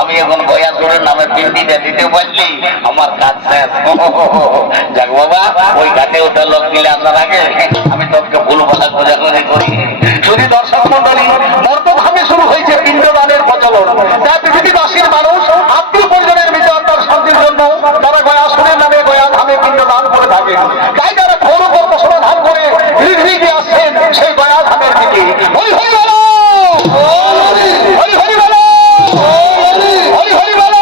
আমি এখন বয়াসুরের নামে বিন্দিটা দিতে পারলি আমার কাজ শেষ। যাক বাবা, ওই ঘাটে ওটা লোক মিলে আসার আগে আমি তোকে ভুল বলা খোঁজাখুঁজি করি। শুধু দর্শক মন্ডলী, মর্তভাবে শুরু হয়েছে পিণ্ডদানের প্রচলন। যা পৃথিবীবাসীর মানুষ আত্মীয় পরিজনের বিচার শান্তির জন্য তারা গয়াসুরের নামে গয়া ধামে পিণ্ডদান করে থাকে। তাই তারা ঘোর কর্ম সমাধান করে ধীরে ধীরে আসছেন সেই গয়া ধামের দিকে। হরি হরি বলো, হরি হরি বলো, হরি হরি বলো।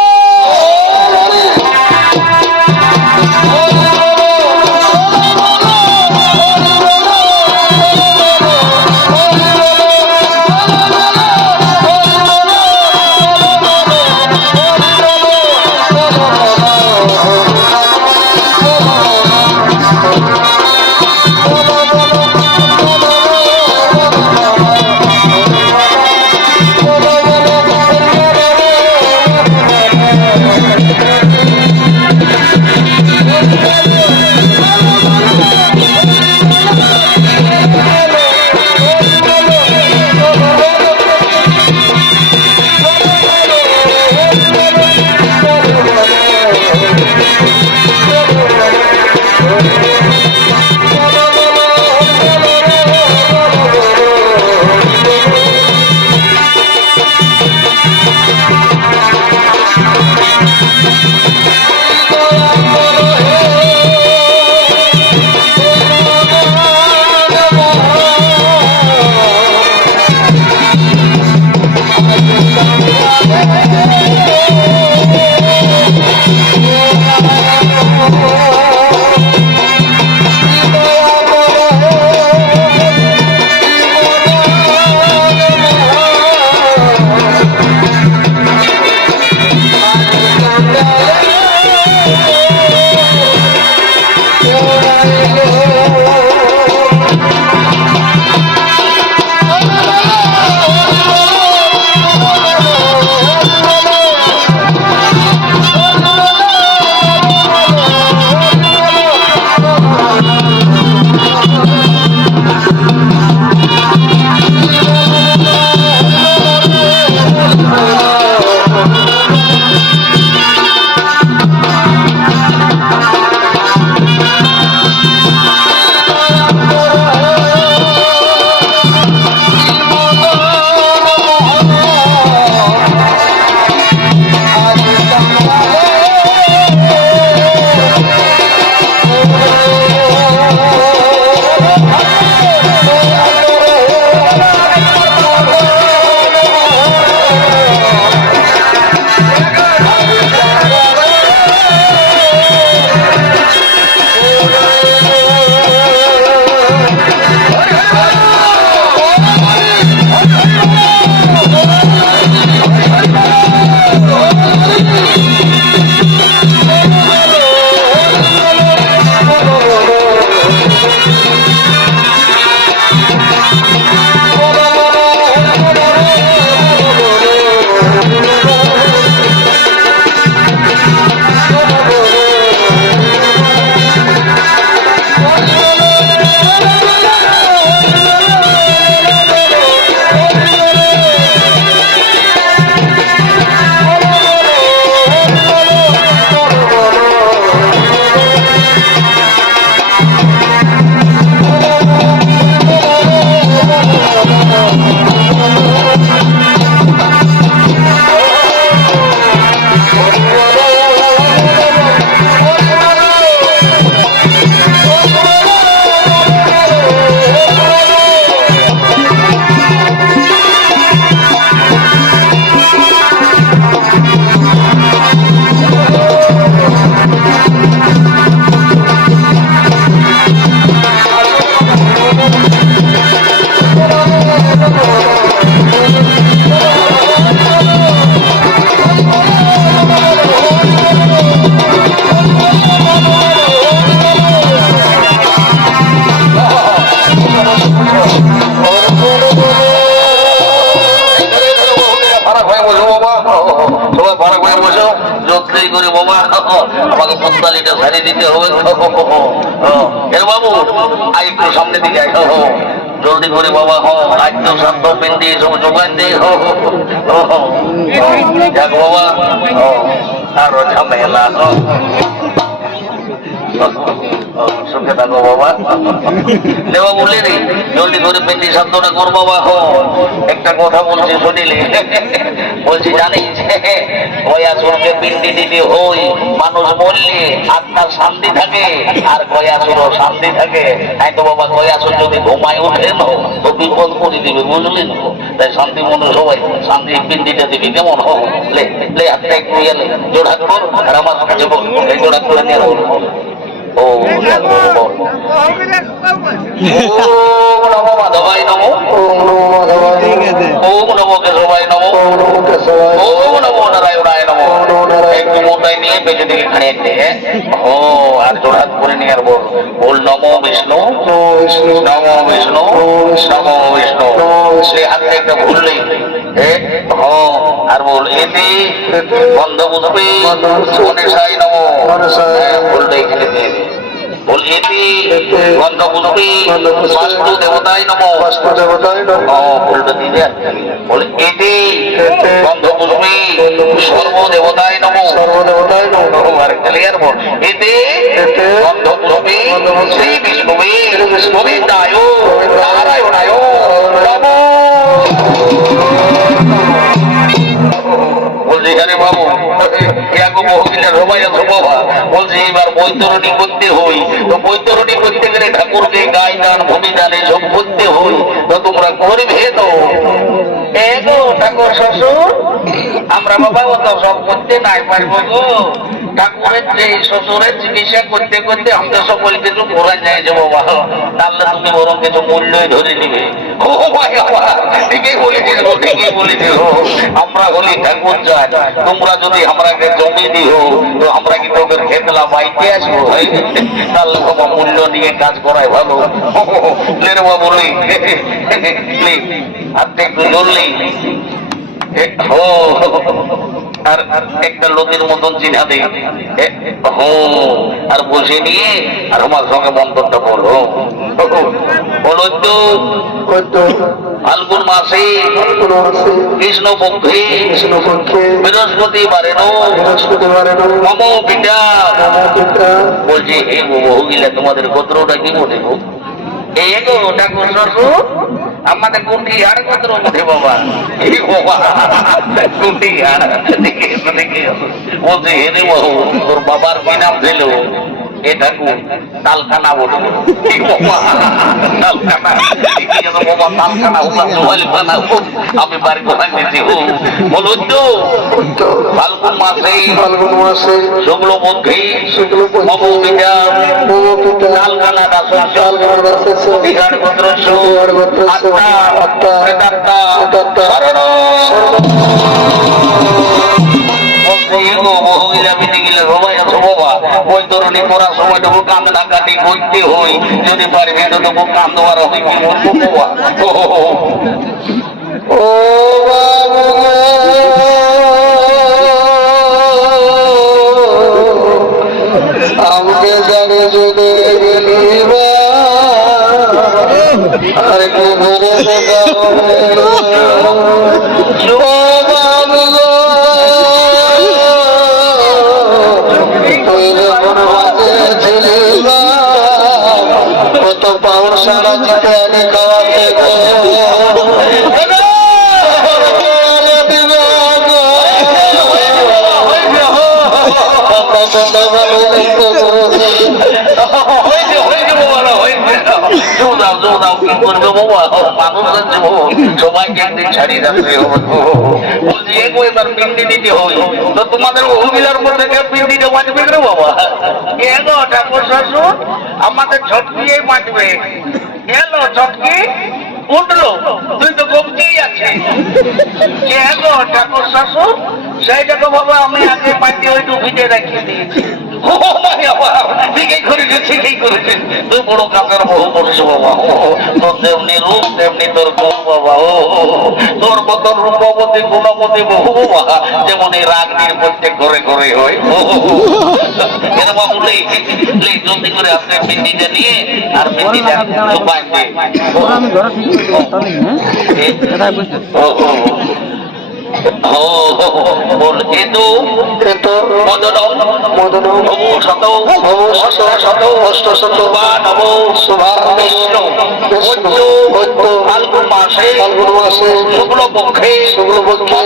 আমাকে পুত্তালিটা ছাড়িয়ে দিতে হবে। এর বাবু আর একটু সামনে দিকে আয়, জলদি করে বাবা, আজ তো সাধ্য পিন্ডি সব জোগান দে। যাক বাবা, আরো ঝামেলা। সুখে থাকো বাবা। দেবা বলি রে, জলদি করে পেন্টি শব্দটা কর বাবা। একটা কথা বলছি শুনিলে, বলছি জানিস গয়াসুরকে পিন্ডি দিতে হই, মানুষ বললে আত্মার শান্তি থাকে আর গয়াসুরও শান্তি থাকে। তাই তো বাবা গয়াসুর যদি ঘুমায় ওঠে না তো বিপদ করে দিবে, বুঝলি না? তাই শান্তি মনে সবাই শান্তি পিন্ডিটা দিবি, কেমন? হোক লে লে হাতটা একটু গেলে জোড়া কর আর আমার কাছে বল, এই জোড়া করে নিয়ে বল। ও নমো মাধবাই নমো, ওম নমো কেশবাই নমো, ওম নমো নারায়ণায় নমো। একটু মোটাই নিয়ে পেছনে দিকে খানিয়ে দিয়ে আর জোড়হাত করে নিয়ে আর বল, বল নমো বিষ্ণু, নমো বিষ্ণু, নমো বিষ্ণু। সে হাতে একটা ভুললেই আর বল এটি বন্ধ বুঝবে গণেশাই নমো, ভুলটা এখানে দিয়ে দে। বল এটি বন্ধ বুঝবে বাস্তু দেবতাই নমো, ভুলটা দিয়ে দে। বল এটি বন্ধ বুঝবে সর্বদেবতাই নমো, আর ক্লিয়ার বল এটি বন্ধ বুঝবে শ্রী বিষ্ণুবে গোবিন্দায় নারায়ণায় নমো। বলছি আরে বাবু মহিলার সবাই আছে বাবা, বলছি এবার বৈতরণী করতে হই, তো বৈতরণী করতে গেলে ঠাকুরকে গাই দান ভূমি দান এসব করতে হই, তো তোমরা করবে তো? এগো ঠাকুর শ্বশুর আমরা বাবা অত সব করতে নাই পারবো গো। ঠাকুরের যে শ্বশুরের চিকিৎসা করতে করতে আমরা সকল কিছু করা যায় যে বাবা, তাহলে তুমি বরং কিছু মূল্যই ধরে নিবে। ও ভাই ঠিকই বলেছিল, ঠিকই বলেছিল। আমরা হলি ঠাকুর চাই, তোমরা যদি আমরাকে জমি দিও তো আমরা কি তোদের খেতলা বাইতে আসবো? তাহলে তোমার মূল্য নিয়ে কাজ করাই ভালো। বলি আপনি একটু জললি আর একটা লোকের মতন চিনা দে আর বসে নিয়ে আর আমার সঙ্গে মন্তব্যটা বলো। বলো তো ফাল্গুন মাসে কৃষ্ণপক্ষে বৃহস্পতিবারে মম পিতা বলছি হে বহু গিলা তোমাদের গোত্রটা কি বলে গো? এই গো ঠাকুর শ্বশুর আমাদের কুটি আর গোত্র মধ্যে বাবা, এই বাবা কুটি আর দেখে বলছে হে রে বহু তোর বাবার কি নাম ছিল? এ ঠাকুর তালখানা বলল। আমি বাড়ি কোথায় নিয়েছি বলো তো ফাল্গুন মাসে শুক্লপক্ষে তালখানা দাস বিহার গোত্র মহিলা মিটে গেলে সবাই আছো বাবা, ওই ধরনের পড়ার সময় তবু কান্দা কাটি করতে হই, যদি পারবে তো তবু কান্দোয়ার হয় কি বলবো বাবা। ও আমাকে জানে যদি আর কি ঘুরে কত পাউর সারা জিতে আগে খাওয়াতে সবাইকে একদিন ছাড়িয়ে যাচ্ছে। বলছি এবার পিন্ডি দিতে হবে তো তোমাদের মহিলার মধ্যে পিন্ডিটা বাঁচবে রে বাবা। এলো ঠাকুর শ্বশুর আমাদের ঝটকিয়ে বাঁচবে। এলো ঝটকি উঠলো, তুই তো কমতেই আছে। এলো ঠাকুর শ্বশুর সেইটাকে বাবা আমি আগে পাঠিয়ে ওই ডুবিতে রেখে দিয়েছি। ঠিকই করেছে ঠিকই করেছে, তুই বড় কাকার বহু করেছো বাবা। তোর তেমনি রূপ তেমনি তোর গুণ বাবা। তোর মতন রূপবতী গুণবতী বহু বাবা যেমন এই রাগনির প্রত্যেক ঘরে ঘরে হয়। এর বাবুলে জলদি করে আপনি পিন্ডিটা নিয়ে আর পিন্ডিটা উপায় শুক্লপক্ষে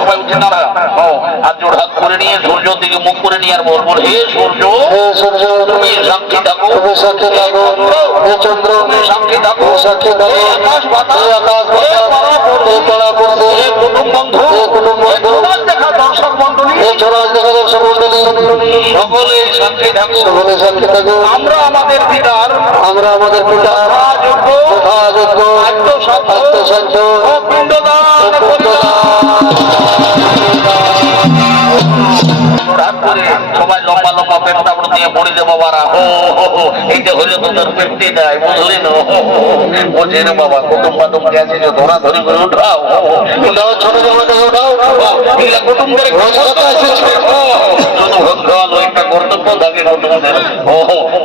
সবাই উঠে দাঁড়া আর জোড়হাত করে নিয়ে সূর্য দিকে মুখ করে নিয়ে আর বলবো হে সূর্য তুমি সাক্ষী থাকো, হে চন্দ্র তুমি সাক্ষী থাকো, হে আকাশ বাতাস, হে কুটুম বন্ধু, দেখা দর্শক মন্ডলী, সকলে সাক্ষী থাকো, আমরা আমাদের পিতার যথাযোগ্য আত্মসাধ্য ও পিণ্ডদান সবাই লম্বা লম্বা পেটটা দিয়ে পড়ে দেবো বাবা। এই যে হলে তোদের পেটটি দেয় বুঝলি না, বোঝে রে বাবা। কুটুম্বা তোমরা আছে যে ধরা ধরি করে উঠাও, ছোট কুটুম্বের একটা কর্তব্য থাকে কুটুম্বের।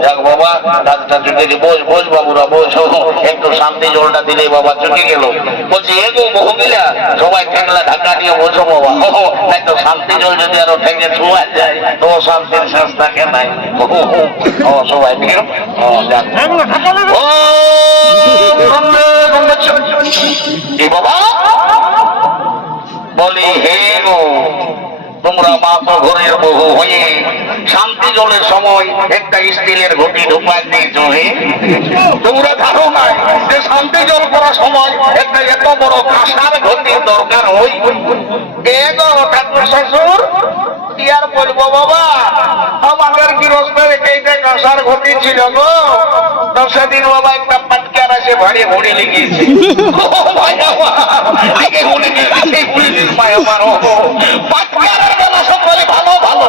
যাক বাবা কাজটা চুকে বোঝ বাবুরা বোঝ, একটু শান্তি জলটা দিলে বাবা চুকে গেল। বলছি এগো মহিলা সবাই ঠেকলা ঢাকা দিয়ে বোঝো বাবা, তাই তো শান্তি জল যদি আরো ঠেকে ছোঁয়া যায় তো শান্তির শেষ থাকে নাই। সবাই বাবা বলি হে গো তোমরা মাথা ঘরের বহু হয়ে শান্তি জলের সময় একটা স্টিলের ঘটি ঢুকায় দিয়েছো। তোমরা ধারো নাই যে শান্তি জল করার সময় একটা এত বড় কাঁসার ঘটির দরকার হয়। ঠাকুর শ্বশুর কি আর বলবো বাবা, আমাদের গৃহস্থের এইটা কাঁসার ঘটি ছিল গো, তো সেদিন বাবা একটা পাটকার আছে ভারী ঘুড়ি লেগেছে। পাটকারের বেলা সকলে ভালো ভালো,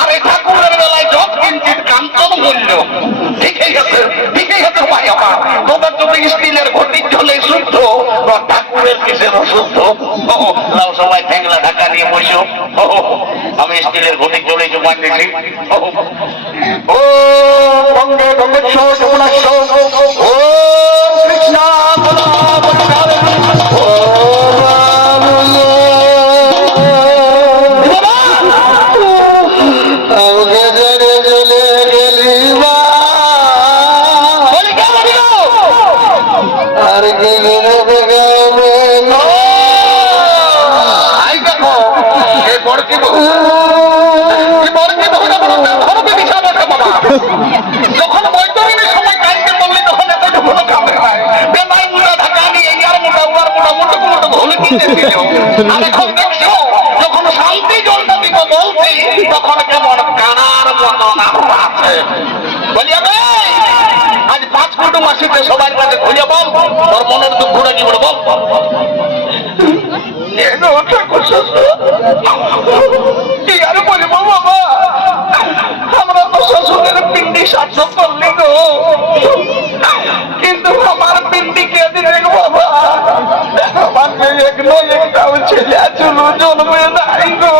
আর এই ঠাকুরের বেলায় যত কিঞ্চিত কাঞ্চন মূল্য। ঠিকই আছে ঠিকই আছে ভাই আমার, তোদের যদি স্টিলের ঘটির চলে শুদ্ধ, ঠাকুরের কিসের অশুদ্ধ। সবাই ঠেংলা ঢাকা নিয়ে বসো, আমি স্টিলের ঘটি চলে জমা দিয়েছি। ও বন্দে গঙ্গেশ্বর যমুনেশ্বর, ও কৃষ্ণ যখন বৈতরণের সময় কাজকে বললি তখন এতটুকু কামে নাই, বেমাই মোটা ঢাকা নিয়ে ইয়ার মোটা উয়ার মোটা মোটো মোটো ঘুরে কিনতে দিল। আর এখন দেখছো যখন শান্তি জলটা দিব বলছি তখন কেমন কানার মতন আছে। বলি আজ 5 কুটুম আসিতে সবাই কাছে খুঁজে বল তোর মনের দুঃখটা কি বলে বল। কি আর বলবো বাবা, আমরা তো শ্বশুরের পিন্ডি সার্থক করলি গো, কিন্তু আমার পিন্ডি কে দিলে গো বাবা, আমার একটাও ছেলে চুলো জন্মে নাই গো।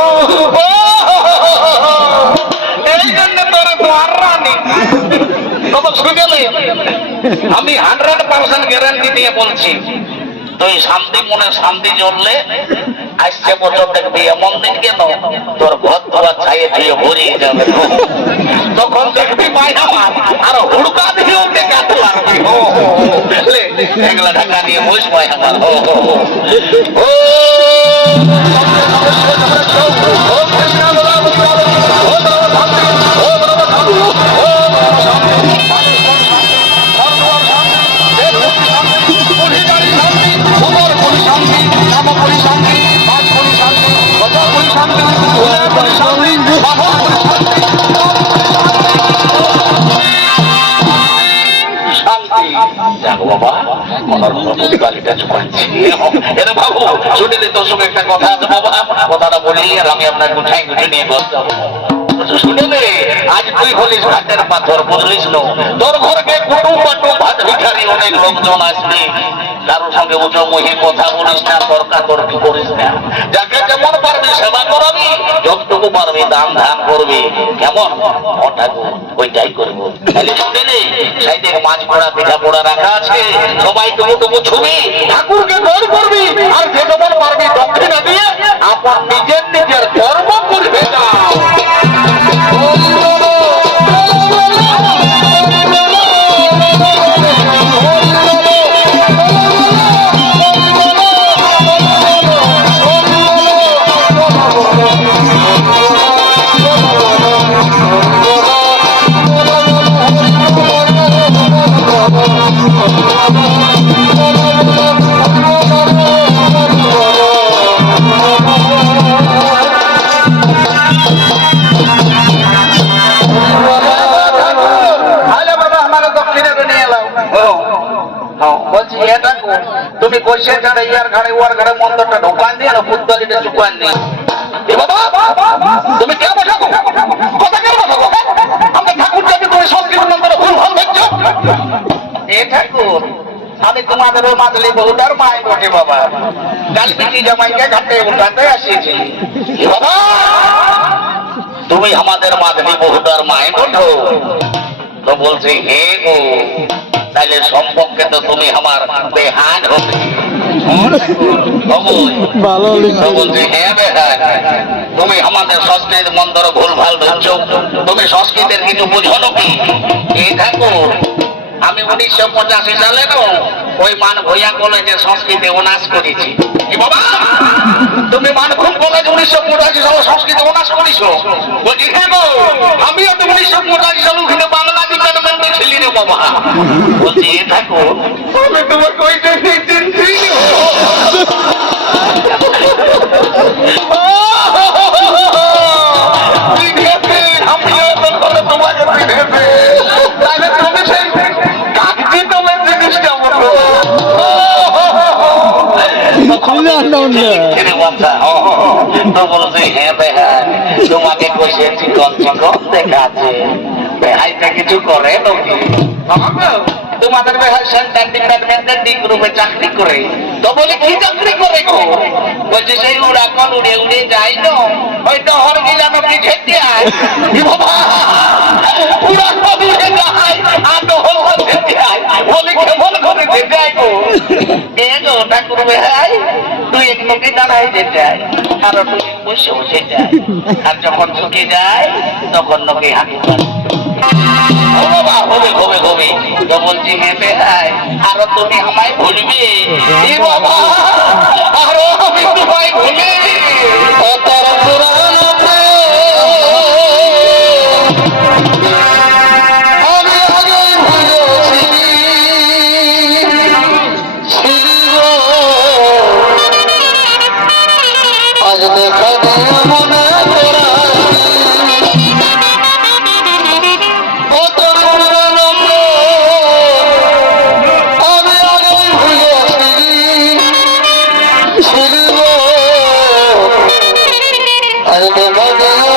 এই জন্য তোর দোয়ার রানি তবে শুনলে আমি 100% গ্যারান্টি দিয়ে বলছি, তুই শান্তি মনে শান্তি জড়লে আসছে বছর দেখবি এমন দিন কেন তোর ঘর ধরা ছাইয়ে ধুয়ে ভরিয়ে যাবে। তখন দেখবি মাইনা আর হুড়কা দিয়েও দেখা লাগবে। এগুলা ঢাকা নিয়ে বসবাই আমার ও একটা কথা আছে বাবা, কথাটা বলি আর আমি আপনার গুছাই গুছে নিয়ে বসতে শুনে নে, আজ তুই হলিস ঘাটের পাথর, বুঝলিস না? তোর ঘরকে কুটুম বাটুম ভাত ভিখারি অনেক লোকজন আসবে, কারোর সঙ্গে উঁচু মুখে কথা বলিস না, তর্কাতর্কি করিস না। যাকে যেমন পারবি সেবা করাবি, যতটুকু পারবি দান ধান করবি, কেমন ঠাকুর ওইটাই করবো। তাহলে শুনে নে, সাইডে মাছ পোড়া পিঠা পোড়া রাখা আছে, সবাই টুকু ছবি ঠাকুরকে গড় করবি, আর যে যেমন পারবি দক্ষিণা দিয়ে আপন নিজের নিজের ধর্ম করবে না। তুমি কইছে যারা ইয়ার ঘাড়ে ওয়ার ঘাড়ে মন্দিরটা ঢোকান দিয়ে না ফুটবলিটা চুকান দিয়ে তুমি কে বসাবো কথা কে বসাবো আমরা ঠাকুর যাকে তুমি সংস্কৃত মন্দিরে ভুল ভাল দেখছো এ ঠাকুর আমি তোমাদের ওই মাদলি বহুটার মায় বটে বাবা, কাল পিটি জামাইকে ঘাটে উঠাতে আসিয়েছি বাবা। তুমি আমাদের মাদলি বহুটার মায় বটো তো বলছি হে গো, তাহলে সম্পর্কে তো তুমি আমার বেহান হবে। বলছি হ্যাঁ বেহান, তুমি আমাদের সংস্কৃত মন্দির ভুল ভাল ধরছো, তুমি সংস্কৃতের কিছু বুঝো নাকি? এই ঠাকুর আমি 1985 সালে ওই মান ভৈয়া কলেজে সংস্কৃতে অনার্স করেছি। বাবা তুমি মানভূম কলেজ 1985 সালে সংস্কৃতে অনার্স করেছো? বলছি হ্যাঁ গো, আমিও তো 1985 সালে ওখানে বাংলা ডিপার্টমেন্টে ছিলি রে বাবা। বলছি এ ঠাকুর আমি তোমার কইতে তোমাকে কষে চিকন চিকন দেখাচ্ছে, বেহাইটা কিছু করে নাকি? তোমাদের বেহাই সেন্টার ডিপার্টমেন্টের ডি গ্রুপে চাকরি করে। তো বলি কি চাকরি করে গো? বলছে সেই উড়াকন উড়ে উড়ে যাই না, ওই ডহর গিলানো কি ঝেঁটে আয় উড়াকন উড়ে যায় আর ডহর ঝেঁটে আয়, বলি কেমন করে ঝেঁটে আয় গো? এ গো ঠাকুর বেহাই তুই এক লোকে দাঁড়াই যেতে আয়, আর তুই বসে বসে যায়, আর যখন ঝুঁকে যায় তখন লোকে হাঁটু হবে হবে হবে। তো বলছি হেঁটে যায়, আরো তুমি আমায় ভুলবে বাবা, আরো আমি তোমায় ভুলি। I